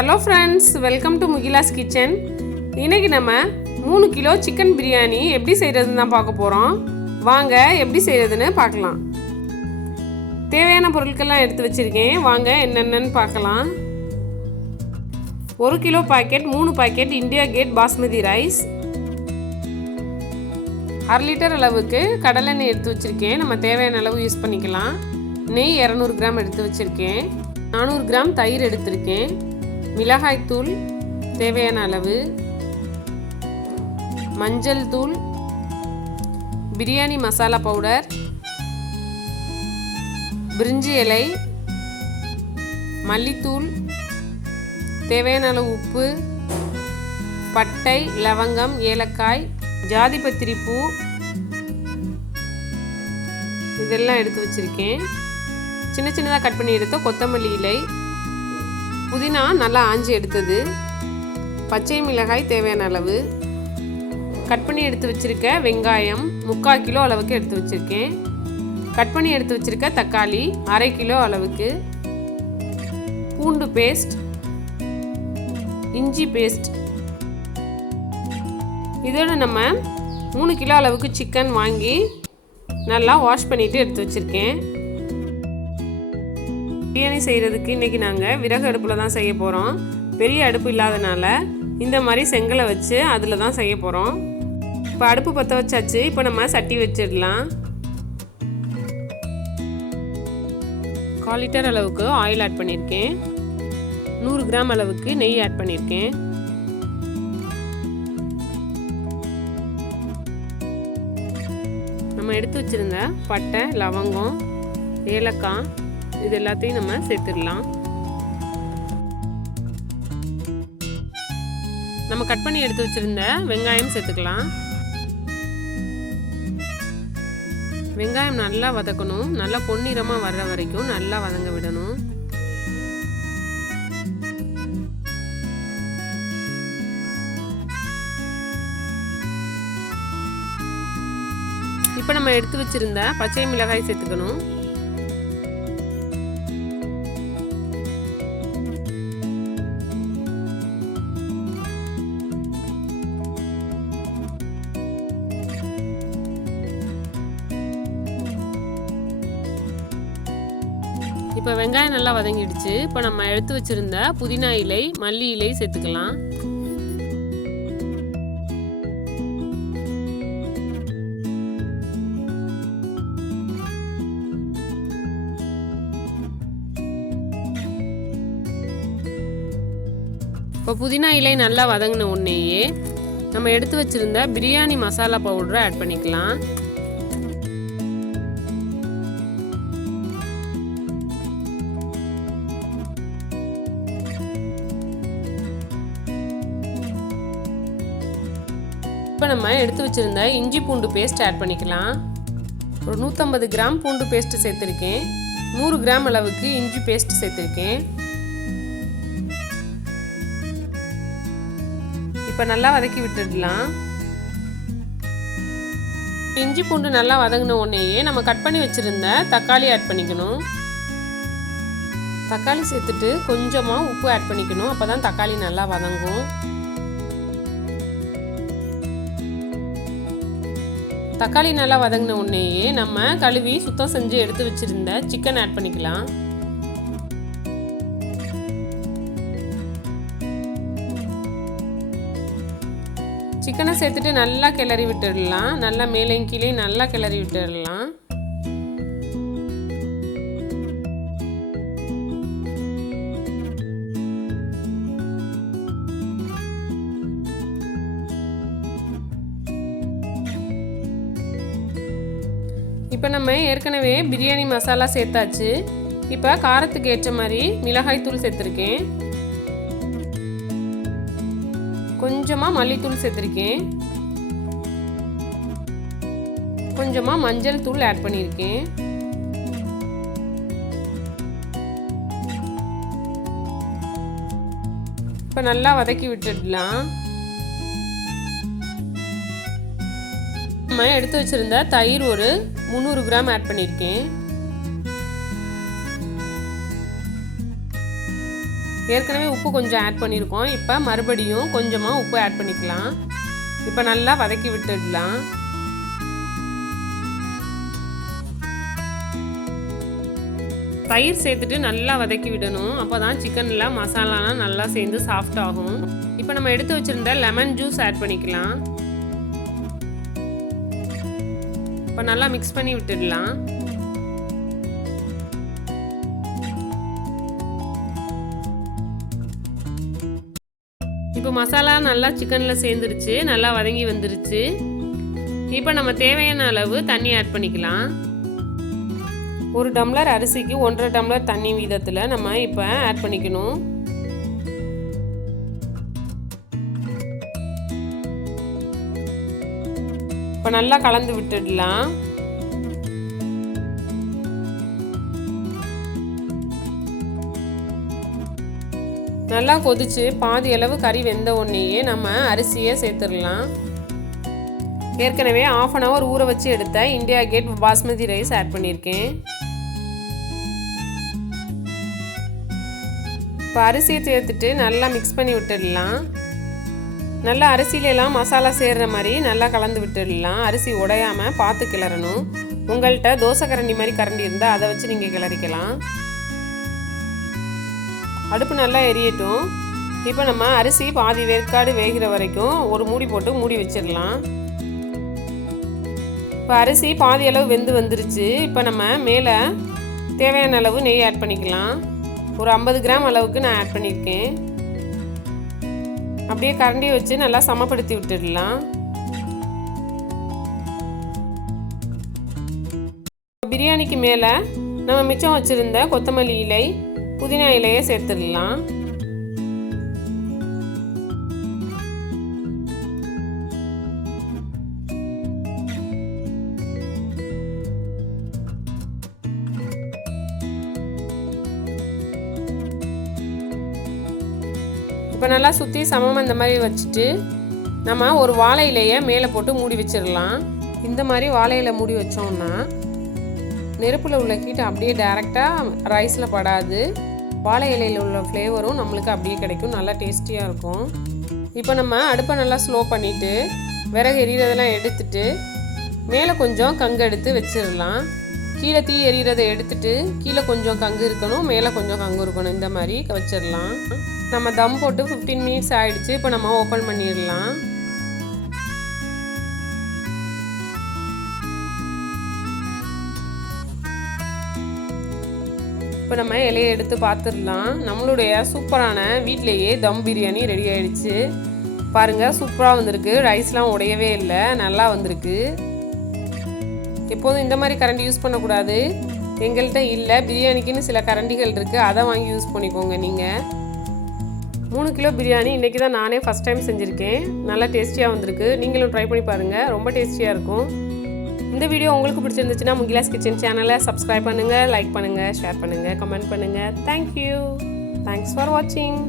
Hello friends, welcome to Mugila's kitchen. இன்றைக்கி நம்ம 3 kilo chicken biryani எப்படி செய்கிறதுன்னு தான் பார்க்க போகிறோம். வாங்க எப்படி செய்கிறதுன்னு பார்க்கலாம். தேவையான பொருட்கள்லாம் எடுத்து வச்சுருக்கேன். வாங்க என்னென்னு பார்க்கலாம். 1 kilo packet 3 packet India Gate basmati rice, 1/2 litre அளவுக்கு கடலெண்ணெய் எடுத்து வச்சுருக்கேன். நம்ம தேவையான அளவு யூஸ் பண்ணிக்கலாம். நெய் 200 கிராம் எடுத்து வச்சுருக்கேன். 400 கிராம் தயிர் எடுத்திருக்கேன். மிளகாய் தூள் தேவையான அளவு, மஞ்சள் தூள், பிரியாணி மசாலா பவுடர், பிரிஞ்சி இலை, மல்லித்தூள், தேவையான அளவு உப்பு, பட்டை, லவங்கம், ஏலக்காய், ஜாதிபத்திரி பூ இதெல்லாம் எடுத்து வச்சுருக்கேன். சின்ன சின்னதாக கட் பண்ணி எடுத்த கொத்தமல்லி இலை, புதினா நல்லா ஆஞ்சி எடுத்தது, பச்சை மிளகாய் தேவையான அளவு, கட் பண்ணி எடுத்து வச்சுருக்க வெங்காயம் 3/4 கிலோ அளவுக்கு எடுத்து வச்சுருக்கேன். கட் பண்ணி எடுத்து வச்சுருக்க தக்காளி 1/2 கிலோ அளவுக்கு, பூண்டு பேஸ்ட், இஞ்சி பேஸ்ட். இதோட நம்ம 3 கிலோ அளவுக்கு சிக்கன் வாங்கி நல்லா வாஷ் பண்ணிவிட்டு எடுத்து வச்சுருக்கேன். பிரியாணி செய்கிறதுக்கு இன்றைக்கி நாங்கள் விறகு அடுப்பில் தான் செய்ய போகிறோம். பெரிய அடுப்பு இல்லாதனால இந்த மாதிரி செங்கலை வச்சு அதில் தான் செய்ய போகிறோம். இப்போ அடுப்பு பற்ற வச்சாச்சு. இப்போ நம்ம சட்டி வச்சிடலாம். 1/4 லிட்டர் அளவுக்கு ஆயில் ஆட் பண்ணியிருக்கேன். 100 கிராம் அளவுக்கு நெய் ஆட் பண்ணியிருக்கேன். நம்ம எடுத்து வச்சுருந்த பட்டை, லவங்கம், ஏலக்காய் இது எல்லாத்தையும் நம்ம சேர்த்துடலாம். நம்ம கட் பண்ணி எடுத்து வச்சிருந்த வெங்காயம் சேர்த்துக்கலாம். வெங்காயம் நல்லா வதக்கணும். நல்லா பொன்னிறமாக வர்ற வரைக்கும் நல்லா வதங்க விடணும். இப்போ நம்ம எடுத்து வச்சிருந்த பச்சை மிளகாய் சேர்த்துக்கணும். இப்போ வெங்காயம் நல்லா வதங்கிடுச்சு. இப்போ நம்ம எடுத்து வச்சிருந்த புதினா இலை, மல்லி இலை சேர்த்துக்கலாம். இப்போ புதினா இலை நல்லா வதங்கின உடனேயே நம்ம எடுத்து வச்சிருந்த பிரியாணி மசாலா பவுடரை ஆட் பண்ணிக்கலாம். இப்போ நம்ம எடுத்து வச்சுருந்த இஞ்சி பூண்டு பேஸ்ட் ஆட் பண்ணிக்கலாம். ஒரு 150 கிராம் பூண்டு பேஸ்ட் சேர்த்துருக்கேன். 100 கிராம் அளவுக்கு இஞ்சி பேஸ்ட் சேர்த்துருக்கேன். இப்போ நல்லா வதக்கி விட்டுடலாம். இஞ்சி பூண்டு நல்லா வதங்கின உடனேயே நம்ம கட் பண்ணி வச்சுருந்த தக்காளி ஆட் பண்ணிக்கணும். தக்காளி சேர்த்துட்டு கொஞ்சமாக உப்பு ஆட் பண்ணிக்கணும். அப்போ தான் தக்காளி நல்லா வதங்கும். தக்காளி நல்லா வதங்கின உடனேயே நம்ம கழுவி சுத்தம் செஞ்சு எடுத்து வச்சிருந்த சிக்கன் ஆட் பண்ணிக்கலாம். சிக்கனை சேர்த்துட்டு நல்லா கிளறி விட்டுடலாம். நல்லா மேலே கீழே நல்லா கிளறி விட்டுடலாம். இப்போ நம்ம ஏற்கனவே பிரியாணி மசாலா சேர்த்தாச்சு. இப்போ காரத்துக்கு ஏற்ற மாதிரி மிளகாய் தூள் சேர்த்துருக்கேன். கொஞ்சமாக மல்லித்தூள் சேர்த்துருக்கேன். கொஞ்சமாக மஞ்சள் தூள் ஆட் பண்ணியிருக்கேன். இப்போ நல்லா வதக்கி விட்டுடலாம். நம்ம எடுத்து வச்சிருந்த தயிர் ஒரு 300 கிராம் ஆட் பண்ணியிருக்கேன். ஏற்கனவே உப்பு கொஞ்சம் ஆட் பண்ணியிருக்கோம். இப்போ மறுபடியும் கொஞ்சமாக உப்பு ஆட் பண்ணிக்கலாம். இப்போ நல்லா வதக்கி விட்டுடலாம். தயிர் சேர்த்துட்டு நல்லா வதக்கி விடணும். அப்போ தான் சிக்கனில் மசாலாலாம் நல்லா சேர்ந்து சாஃப்ட் ஆகும். இப்போ நம்ம எடுத்து வச்சுருந்த லெமன் ஜூஸ் ஆட் பண்ணிக்கலாம். இப்போ நல்லா மிக்ஸ் பண்ணி விட்டுடலாம். இப்போ மசாலா நல்லா சிக்கனில் சேர்ந்துருச்சு, நல்லா வதங்கி வந்துருச்சு. இப்போ நம்ம தேவையான அளவு தண்ணி ஆட் பண்ணிக்கலாம். 1 டம்ளர் அரிசிக்கு 1.5 டம்ளர் தண்ணி வீதத்தில் நம்ம இப்போ ஆட் பண்ணிக்கணும். இப்போ நல்லா கலந்து விட்டுடலாம். நல்லா கொதிச்சு பாதி அளவு கறி வெந்த உடனேயே நம்ம அரிசியை சேர்த்துடலாம். ஏற்கனவே 1/2 hour ஊற வச்சு எடுத்த India Gate basmati rice add பண்ணியிருக்கேன். இப்போ அரிசியை சேர்த்துட்டு நல்லா மிக்ஸ் பண்ணி விட்டுடலாம். நல்லா அரிசியிலலாம் மசாலா சேர்கிற மாதிரி நல்லா கலந்து விட்டுடலாம். அரிசி உடையாமல் பார்த்து கிளறணும். உங்கள்கிட்ட தோசை கரண்டி மாதிரி கரண்டி இருந்தால் அதை வச்சு நீங்கள் கிளறிக்கலாம். அடுப்பு நல்லா எரியட்டும். இப்போ நம்ம அரிசி பாதி வேர்க்காடு வேகிற வரைக்கும் ஒரு மூடி போட்டு மூடி வச்சிடலாம். இப்போ அரிசி பாதி அளவு வெந்து வந்துருச்சு. இப்போ நம்ம மேலே தேவையான அளவு நெய் ஆட் பண்ணிக்கலாம். ஒரு 50 கிராம் அளவுக்கு நான் ஆட் பண்ணியிருக்கேன். அப்படியே கரண்டியை வச்சு நல்லா சமப்படுத்தி விட்டுடலாம். பிரியாணிக்கு மேலே நம்ம மிச்சம் வச்சுருந்த கொத்தமல்லி இலை, புதினா இலையை சேர்த்துடலாம். இப்போ நல்லா சுற்றி சமமாக இந்த மாதிரி வச்சுட்டு நம்ம ஒரு வாழை இலையை மேலே போட்டு மூடி வச்சிடலாம். இந்த மாதிரி வாழை இலை மூடி வச்சோம்னா நெருப்பில் உள்ள ஹீட் அப்படியே டைரெக்டாக ரைஸில் படாது. வாழை இலையில் உள்ள ஃப்ளேவரும் நம்மளுக்கு அப்படியே கிடைக்கும். நல்லா டேஸ்டியாக இருக்கும். இப்போ நம்ம அடுப்பை நல்லா ஸ்லோ பண்ணிவிட்டு விறகு எரியறதெல்லாம் எடுத்துட்டு மேலே கொஞ்சம் கங்கு எடுத்து வச்சிடலாம். கீழே தீ எரியறதை எடுத்துட்டு கீழே கொஞ்சம் கங்கு இருக்கணும், மேலே கொஞ்சம் கங்கு இருக்கணும். இந்த மாதிரி வச்சிடலாம். நம்ம தம் போட்டு 15 மினிட்ஸ் ஆகிடுச்சு. இப்போ நம்ம ஓப்பன் பண்ணிடலாம். இப்போ நம்ம இலையை எடுத்து பார்த்துடலாம். நம்மளுடைய சூப்பரான வீட்டிலேயே தம் பிரியாணி ரெடி ஆகிடுச்சு. பாருங்கள், சூப்பராக வந்திருக்கு. ரைஸ்லாம் உடையவே இல்லை, நல்லா வந்திருக்கு. எப்போதும் இந்த மாதிரி கரண்டி யூஸ் பண்ணக்கூடாது. எங்கள்கிட்ட இல்லை, பிரியாணிக்குன்னு சில கரண்டிகள் இருக்குது, அதை வாங்கி யூஸ் பண்ணிக்கோங்க. நீங்கள் 3 கிலோ பிரியாணி இன்றைக்கி தான் நானே ஃபஸ்ட் டைம் செஞ்சுருக்கேன். நல்லா டேஸ்டியாக வந்திருக்கு. நீங்களும் ட்ரை பண்ணி பாருங்கள், ரொம்ப டேஸ்டியாக இருக்கும். இந்த வீடியோ உங்களுக்கு பிடிச்சிருந்துச்சுன்னா முகிலாஸ் கிச்சன் சேனலை சப்ஸ்கிரைப் பண்ணுங்கள், லைக் பண்ணுங்கள், ஷேர் பண்ணுங்கள், கமெண்ட் பண்ணுங்கள். தேங்க்யூ. தேங்க்ஸ் ஃபார் வாட்சிங்.